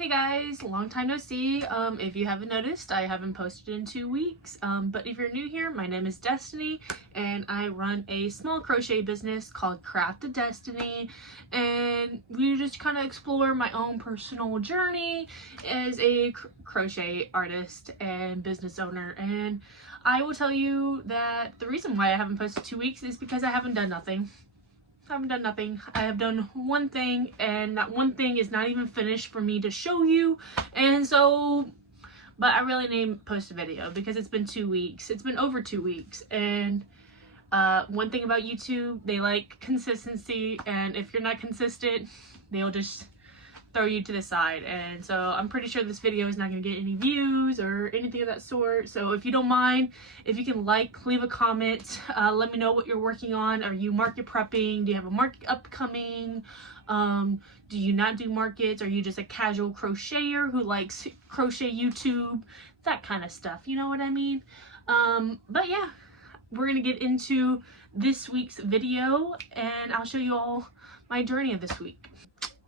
Hey guys, long time no see. If you haven't noticed, I haven't posted in 2 weeks. But if you're new here, my name is Destiny and I run a small crochet business called Craft of Destiny, and we just kind of explore my own personal journey as a crochet artist and business owner. And I will tell you that the reason why I haven't posted 2 weeks is because I haven't done nothing. I have done one thing, and that one thing is not even finished for me to show you. And so, but I really need to post a video because it's been 2 weeks. It's been over 2 weeks. And one thing about YouTube, they like consistency, and if you're not consistent, they'll just throw you to the side. And so I'm pretty sure this video is not going to get any views or anything of that sort. So if you don't mind, if you can leave a comment, let me know what you're working on. Are you market prepping? Do you have a market upcoming? Do you not do markets? Are you just a casual crocheter who likes crochet YouTube? That kind of stuff, you know what I mean? But yeah, we're gonna get into this week's video and I'll show you all my journey of this week.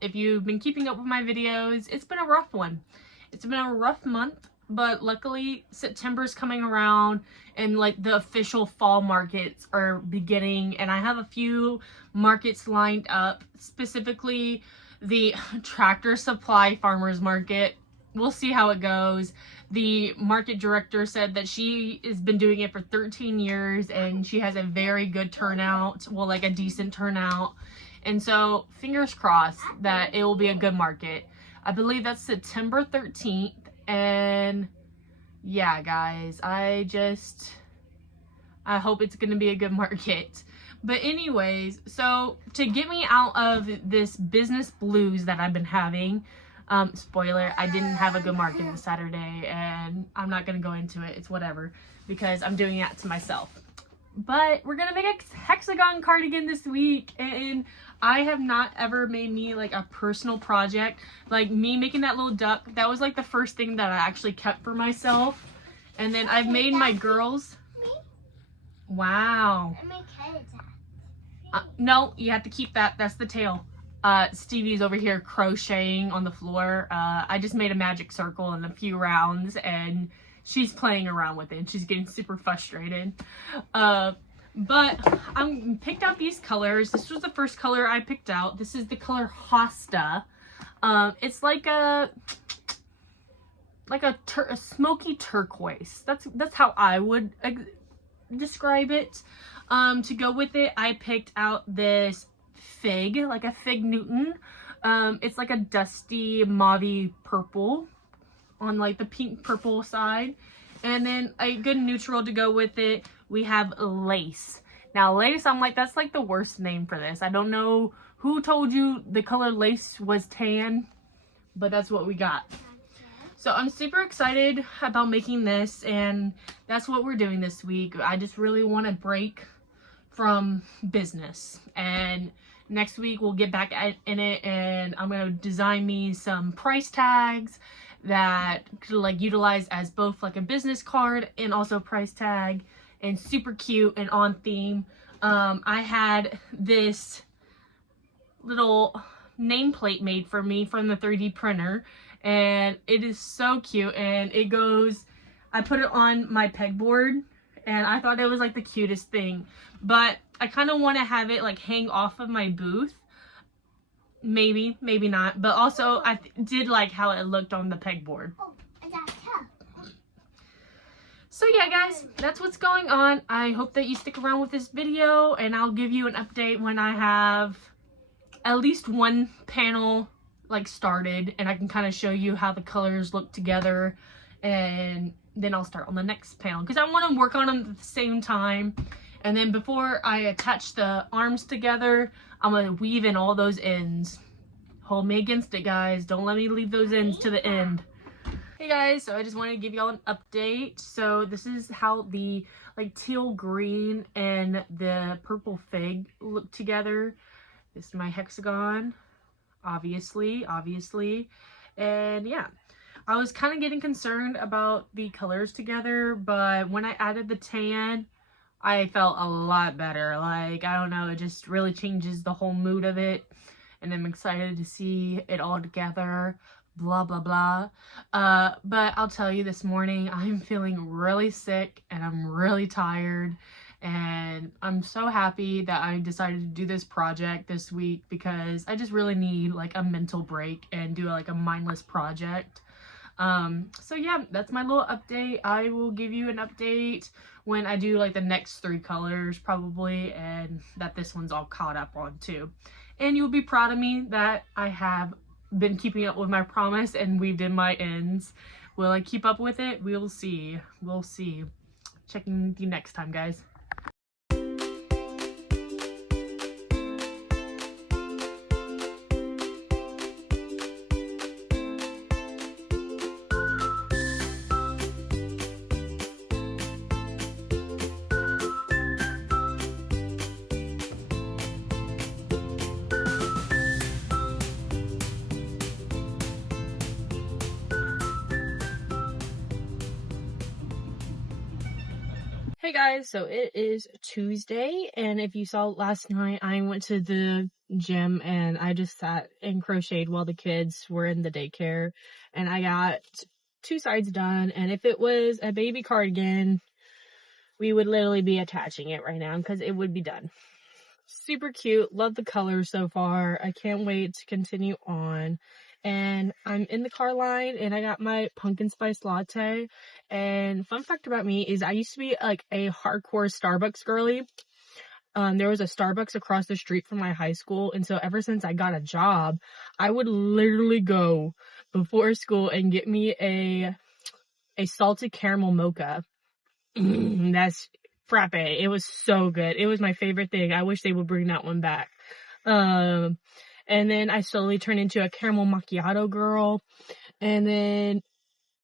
If you've been keeping up with my videos, it's been a rough one. It's been a rough month, but luckily September's coming around and like the official fall markets are beginning, and I have a few markets lined up, specifically the Tractor Supply Farmers Market. We'll see how it goes. The market director said that she has been doing it for 13 years and she has a very good turnout, well, like a decent turnout. And so, fingers crossed that it will be a good market. I believe that's September 13th. And yeah, guys, I hope it's going to be a good market. But anyways, so to get me out of this business blues that I've been having, spoiler, I didn't have a good market this Saturday. And I'm not going to go into it. It's whatever. Because I'm doing that to myself. But we're gonna make a hexagon cardigan this week, and I have not ever made me like a personal project. Like me making that little duck, that was like the first thing that I actually kept for myself. And then I've made my girls. Wow. No, you have to keep that. That's the tail. Stevie's over here crocheting on the floor. I just made a magic circle in a few rounds, and she's playing around with it and she's getting super frustrated. But I picked out these colors. This was the first color I picked out. This is the color Hosta. It's like a smoky turquoise. That's how I would describe it. To go with it, I picked out this fig, like a fig Newton. It's like a dusty mauvey purple on like the pink purple side, and then a good neutral to go with it. We have lace. Now lace, I'm like, that's like the worst name for this. I don't know who told you the color lace was tan, but that's what we got. So I'm super excited about making this, and that's what we're doing this week. I just really want to break from business, and next week we'll get back in it, and I'm going to design me some price tags that could like utilize as both like a business card and also price tag, and super cute and on theme. I had this little nameplate made for me from the 3D printer, and it is so cute, and it goes, I put it on my pegboard, and I thought it was like the cutest thing, but I kind of want to have it like hang off of my booth. Maybe not, but also I did like how it looked on the pegboard. So yeah, guys, that's what's going on. I hope that you stick around with this video, and I'll give you an update when I have at least one panel like started, and I can kind of show you how the colors look together, and then I'll start on the next panel because I want to work on them at the same time. And then before I attach the arms together, I'm going to weave in all those ends. Hold me against it, guys. Don't let me leave those ends to the end. Hey guys, so I just wanted to give y'all an update. So this is how the like teal green and the purple fig look together. This is my hexagon, obviously. And yeah, I was kind of getting concerned about the colors together, but when I added the tan, I felt a lot better. Like, I don't know, it just really changes the whole mood of it. And I'm excited to see it all together. blah blah blah. But I'll tell you, this morning I'm feeling really sick and I'm really tired, and I'm so happy that I decided to do this project this week because I just really need like a mental break and do like a mindless project. So yeah, that's my little update. I will give you an update when I do like the next 3 colors probably, and that this one's all caught up on too. And you'll be proud of me that I have been keeping up with my promise and weaved in my ends. Will I keep up with it? We'll see. We'll see. Checking with you next time, guys. Hey guys, so it is Tuesday, and if you saw last night, I went to the gym and I just sat and crocheted while the kids were in the daycare, and I got 2 sides done. And if it was a baby cardigan, we would literally be attaching it right now because it would be done. Super cute. Love the colors so far. I can't wait to continue on. And I'm in the car line and I got my pumpkin spice latte. And fun fact about me is I used to be like a hardcore Starbucks girly. There was a Starbucks across the street from my high school, and so ever since I got a job, I would literally go before school and get me a salted caramel mocha. That's frappe. It was so good. It was my favorite thing. I wish they would bring that one back. And then I slowly turned into a caramel macchiato girl. And then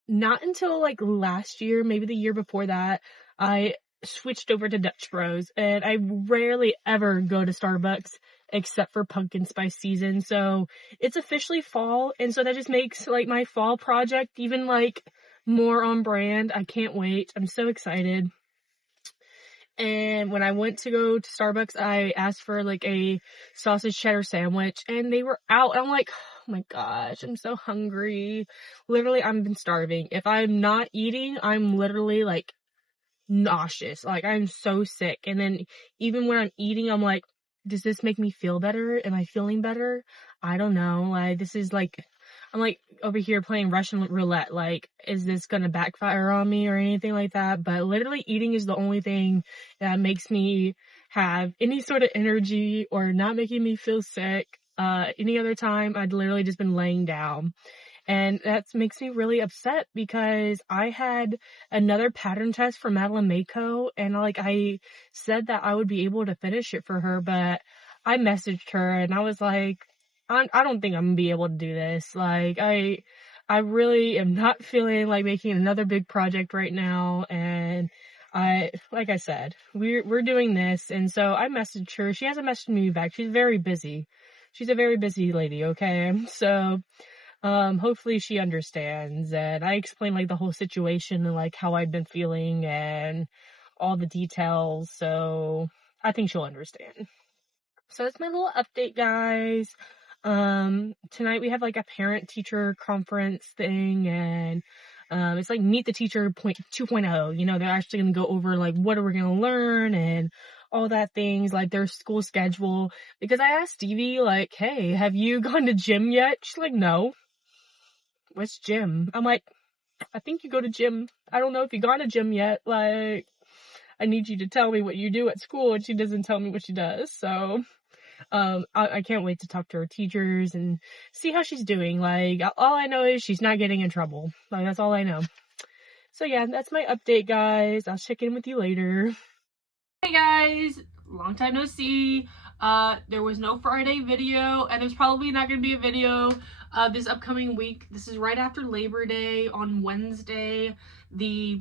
not until like last year, maybe the year before that, I switched over to Dutch Bros. And I rarely ever go to Starbucks except for pumpkin spice season. So it's officially fall. And so that just makes like my fall project even like more on brand. I can't wait. I'm so excited. And when I went to go to Starbucks, I asked for like a sausage cheddar sandwich and they were out. And I'm like, oh my gosh, I'm so hungry. Literally, I've been starving. If I'm not eating, I'm literally like nauseous. Like I'm so sick. And then even when I'm eating, I'm like, does this make me feel better? Am I feeling better? I don't know. Like this is like, I'm like over here playing Russian roulette. Like, is this gonna backfire on me or anything like that? But literally eating is the only thing that makes me have any sort of energy or not making me feel sick. Any other time I'd literally just been laying down. And that makes me really upset because I had another pattern test for Madeline Mako, and like I said that I would be able to finish it for her, but I messaged her and I was like, I don't think I'm gonna be able to do this. Like I really am not feeling like making another big project right now. And like I said, we're doing this. And so I messaged her. She hasn't messaged me back. She's very busy. She's a very busy lady. Okay. So, hopefully she understands. And I explained like the whole situation and like how I've been feeling and all the details. So I think she'll understand. So that's my little update, guys. Tonight we have like a parent teacher conference thing, and it's like meet the teacher 2.0. You know, they're actually going to go over like what are we going to learn and all that things, like their school schedule. Because I asked Stevie like, hey, have you gone to gym yet? She's like, no. What's gym? I'm like, I think you go to gym. I don't know if you gone to gym yet. Like, I need you to tell me what you do at school. And she doesn't tell me what she does. So I can't wait to talk to her teachers and see how she's doing. Like, all I know is she's not getting in trouble. Like, that's all I know. So yeah, that's my update, guys. I'll check in with you later. Hey guys, long time no see. There was no Friday video, and there's probably not going to be a video this upcoming week. This is right after Labor Day on Wednesday, the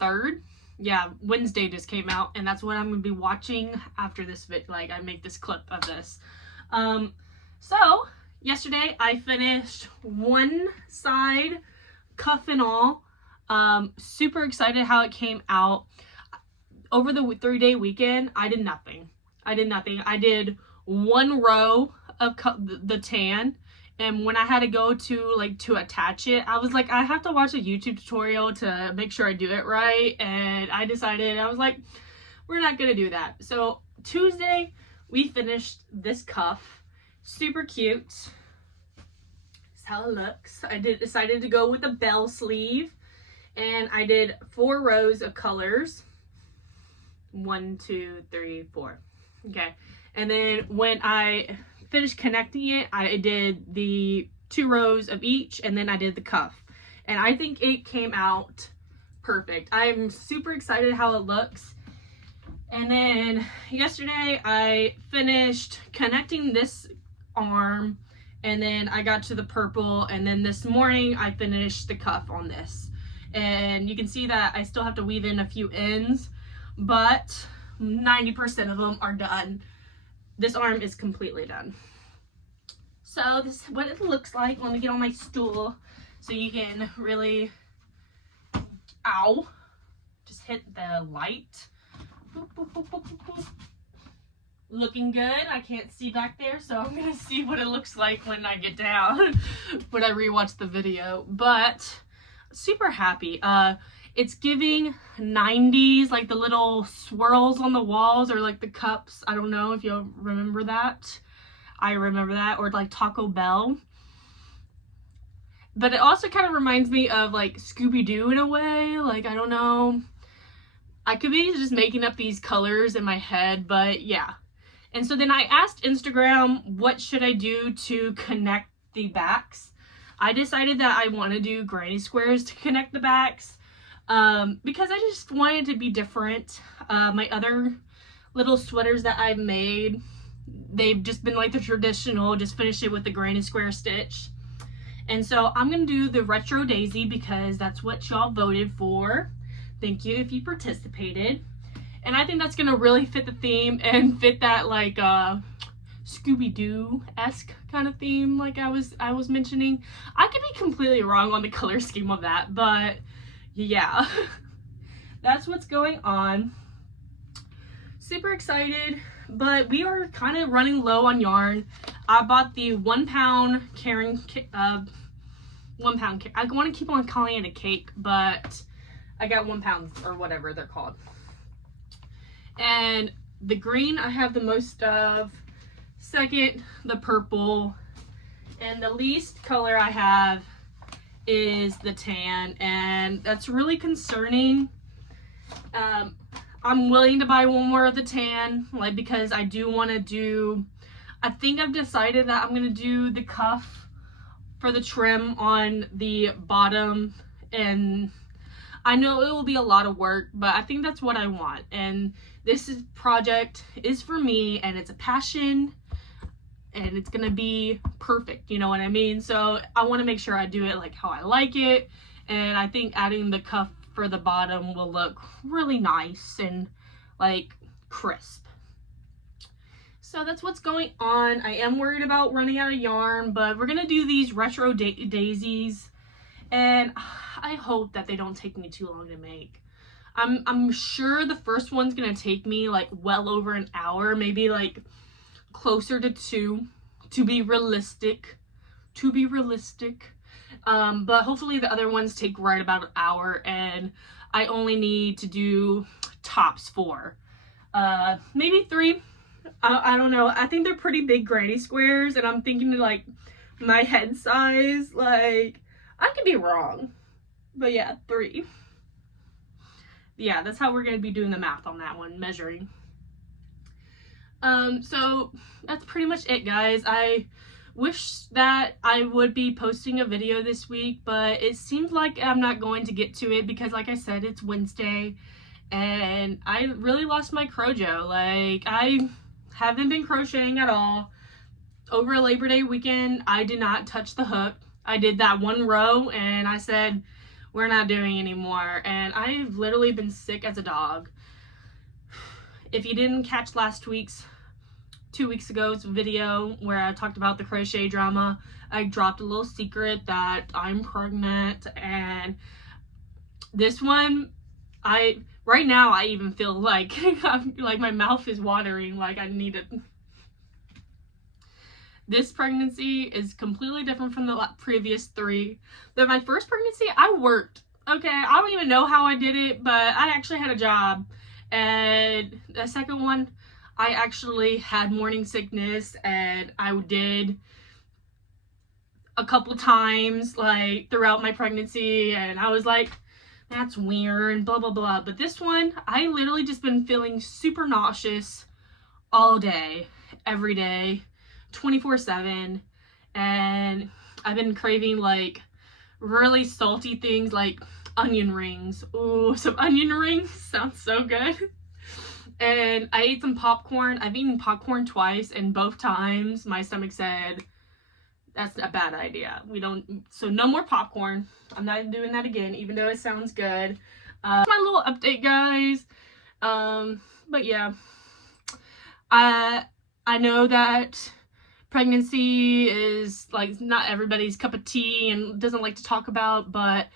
3rd. Yeah, Wednesday just came out, and that's what I'm going to be watching after this like I make this clip of this. So yesterday I finished one side, cuff and all. Super excited how it came out. Over the 3-day weekend, I did nothing. I did one row of the tan, And when I had to go to attach it, I was like, I have to watch a YouTube tutorial to make sure I do it right. And I decided, I was like, we're not gonna do that. So Tuesday, we finished this cuff. Super cute. That's how it looks. I decided to go with a bell sleeve. And I did 4 rows of colors. 1, 2, 3, 4. Okay. And then when I finished connecting it, I did the 2 rows of each, and then I did the cuff. And I think it came out perfect. I'm super excited how it looks. And then yesterday I finished connecting this arm, and then I got to the purple, and then this morning I finished the cuff on this. And you can see that I still have to weave in a few ends, but 90% of them are done. This arm is completely done. So this is what it looks like. Let me get on my stool so you can really, ow, just hit the light. Boop, boop, boop, boop, boop, boop. Looking good. I can't see back there, so I'm gonna see what it looks like when I get down, when I rewatch the video. But super happy. It's giving 90s, like the little swirls on the walls, or like the cups. I don't know if you'll remember that. I remember that. Or like Taco Bell. But it also kind of reminds me of like Scooby-Doo in a way. Like, I don't know. I could be just making up these colors in my head, but yeah. And so then I asked Instagram, what should I do to connect the backs? I decided that I want to do granny squares to connect the backs, because I just wanted to be different. My other little sweaters that I've made, they've just been like the traditional, just finish it with the granny square stitch. And so I'm going to do the retro daisy because that's what y'all voted for. Thank you if you participated. And I think that's going to really fit the theme and fit that like Scooby-Doo-esque kind of theme like I was mentioning. I could be completely wrong on the color scheme of that, but yeah. That's what's going on. Super excited, but we are kind of running low on yarn. I bought the 1 pound Karen, 1 pound, I want to keep on calling it a cake, but I got 1 pound or whatever they're called. And the green I have the most of. Second, the purple. And the least color I have is the tan. And that's really concerning. I'm willing to buy one more of the tan, like, because I do want to do, I think I've decided that I'm going to do the cuff for the trim on the bottom. And I know it will be a lot of work, but I think that's what I want. And this project is for me, and it's a passion, and it's gonna be perfect, you know what I mean? So I want to make sure I do it like how I like it, and I think adding the cuff for the bottom will look really nice and like crisp. So that's what's going on. I am worried about running out of yarn, but we're gonna do these retro daisies, and I hope that they don't take me too long to make. I'm sure the first one's gonna take me like well over an hour, maybe like closer to 2, to be realistic. But hopefully the other ones take right about an hour, and I only need to do tops 4, maybe 3. I don't know. I think they're pretty big granny squares, and I'm thinking like my head size. Like, I could be wrong, but yeah, 3. Yeah, that's how we're going to be doing the math on that one, measuring. So that's pretty much it, guys. I wish that I would be posting a video this week, but it seems like I'm not going to get to it because, like I said, it's Wednesday, and I really lost my crojo. Like, I haven't been crocheting at all. Over Labor Day weekend, I did not touch the hook. I did that 1 row, and I said, we're not doing anymore. And I've literally been sick as a dog. If you didn't catch last week's, 2 weeks ago's video where I talked about the crochet drama, I dropped a little secret that I'm pregnant, and this one, right now I even feel like like my mouth is watering, like I need it. This pregnancy is completely different from the previous 3. But my first pregnancy, I worked. Okay, I don't even know how I did it, but I actually had a job. And the second one, I actually had morning sickness, and I did a couple times like throughout my pregnancy, and I was like, that's weird and blah blah blah. But this one, I literally just been feeling super nauseous all day, every day, 24/7, and I've been craving like really salty things like onion rings. Ooh, some onion rings sounds so good. And I ate some popcorn. I've eaten popcorn twice, and both times my stomach said, that's a bad idea. So no more popcorn. I'm not doing that again, even though it sounds good. My little update, guys. But yeah, I know that pregnancy is like not everybody's cup of tea and doesn't like to talk about, but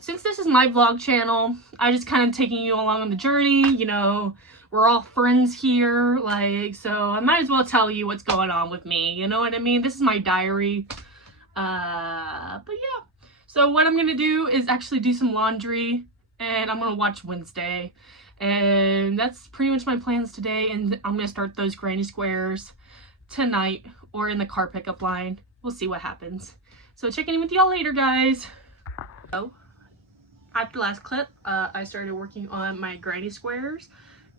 since this is my vlog channel, I just kind of taking you along on the journey. You know, we're all friends here, like, so I might as well tell you what's going on with me, you know what I mean? This is my diary. But yeah, so what I'm gonna do is actually do some laundry, and I'm gonna watch Wednesday, and that's pretty much my plans today. And I'm gonna start those granny squares tonight or in the car pickup line. We'll see what happens. So checking in with y'all later, guys. So after last clip, I started working on my granny squares.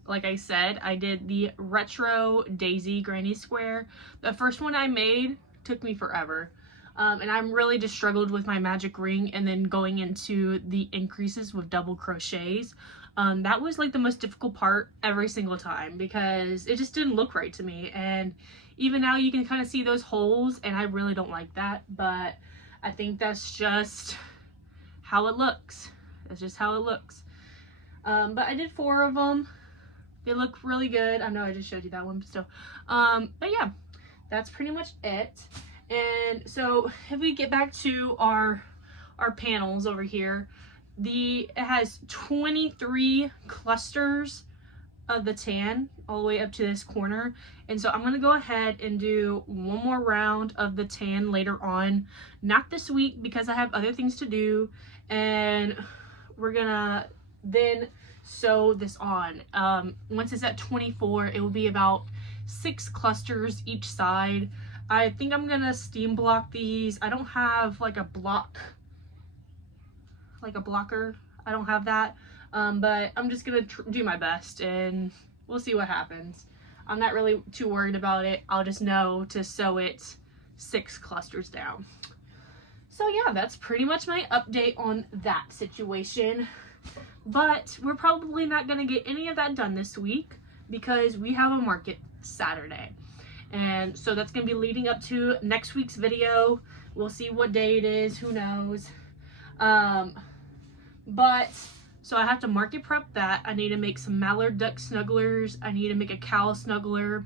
Like I said, I did the retro daisy granny square. The first one I made took me forever. And I'm really just struggled with my magic ring and then going into the increases with double crochets. That was like the most difficult part every single time because it just didn't look right to me. And even now you can kind of see those holes, and I really don't like that, but I think that's just how it looks. It's just how it looks. But I did 4 of them. They look really good. I know I just showed you that one, but still. But yeah, that's pretty much it. And so if we get back to our panels over here, it has 23 clusters of the tan all the way up to this corner. And so I'm going to go ahead and do one more round of the tan later on. Not this week because I have other things to do. And we're going to then sew this on. Once it's at 24, it will be about 6 clusters each side. I think I'm gonna steam block these. I don't have like a blocker. I don't have that, but I'm just gonna do my best, and we'll see what happens. I'm not really too worried about it. I'll just know to sew it 6 clusters down. So yeah, that's pretty much my update on that situation. But we're probably not going to get any of that done this week because we have a market Saturday. And so that's going to be leading up to next week's video. We'll see what day it is. Who knows? But so I have to market prep that. I need to make some mallard duck snugglers. I need to make a cow snuggler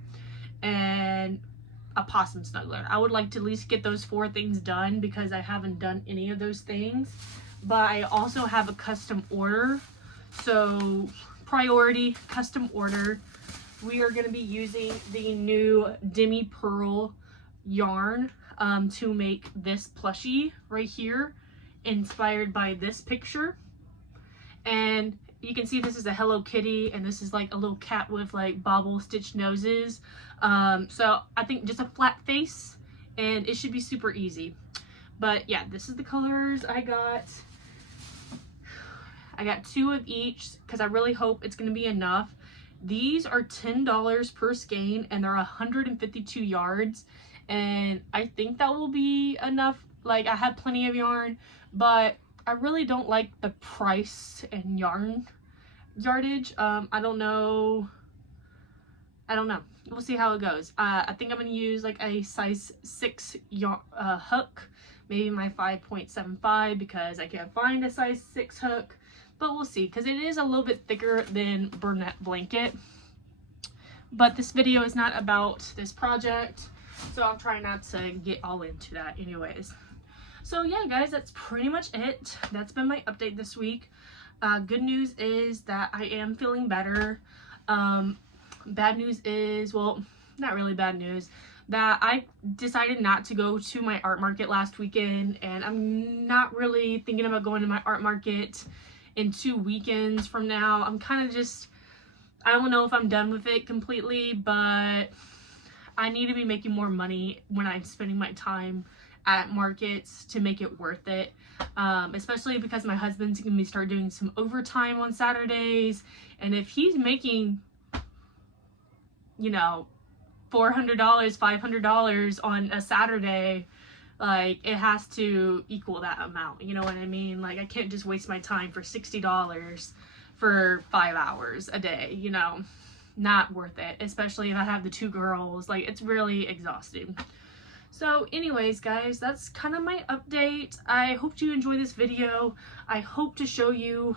and a possum snuggler. I would like to at least get those 4 things done because I haven't done any of those things. But I also have a custom order, so priority custom order. We are going to be using the new demi pearl yarn to make this plushie right here, inspired by this picture. And you can see this is a Hello Kitty, and this is like a little cat with like bobble stitch noses. So I think just a flat face, and it should be super easy. But yeah, this is the colors I got. I got 2 of each because I really hope it's going to be enough. These are $10 per skein, and they're 152 yards. And I think that will be enough. Like, I have plenty of yarn, but I really don't like the price and yarn yardage. I don't know. We'll see how it goes. I think I'm going to use like a size 6 hook. Maybe my 5.75 because I can't find a size 6 hook. But we'll see, because it is a little bit thicker than Burnett blanket. But this video is not about this project, so I'll try not to get all into that anyways. So yeah, guys, that's pretty much it. That's been my update this week. Good news is that I am feeling better. Bad news is, well, not really bad news. that I decided not to go to my art market last weekend, and I'm not really thinking about going to my art market in 2 weekends from now. I'm kind of just, I don't know if I'm done with it completely, but I need to be making more money when I'm spending my time at markets to make it worth it, especially because my husband's gonna start doing some overtime on Saturdays, and if he's making, you know, $400, $500 on a Saturday, like, it has to equal that amount, you know what I mean? Like, I can't just waste my time for $60 for 5 hours a day, you know, not worth it, especially if I have the 2 girls. Like, it's really exhausting. So anyways, guys, that's kind of my update. I hope you enjoy this video. I hope to show you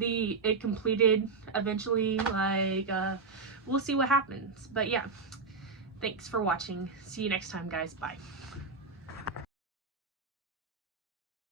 it completed eventually. Like, we'll see what happens. But yeah, thanks for watching. See you next time, guys. Bye.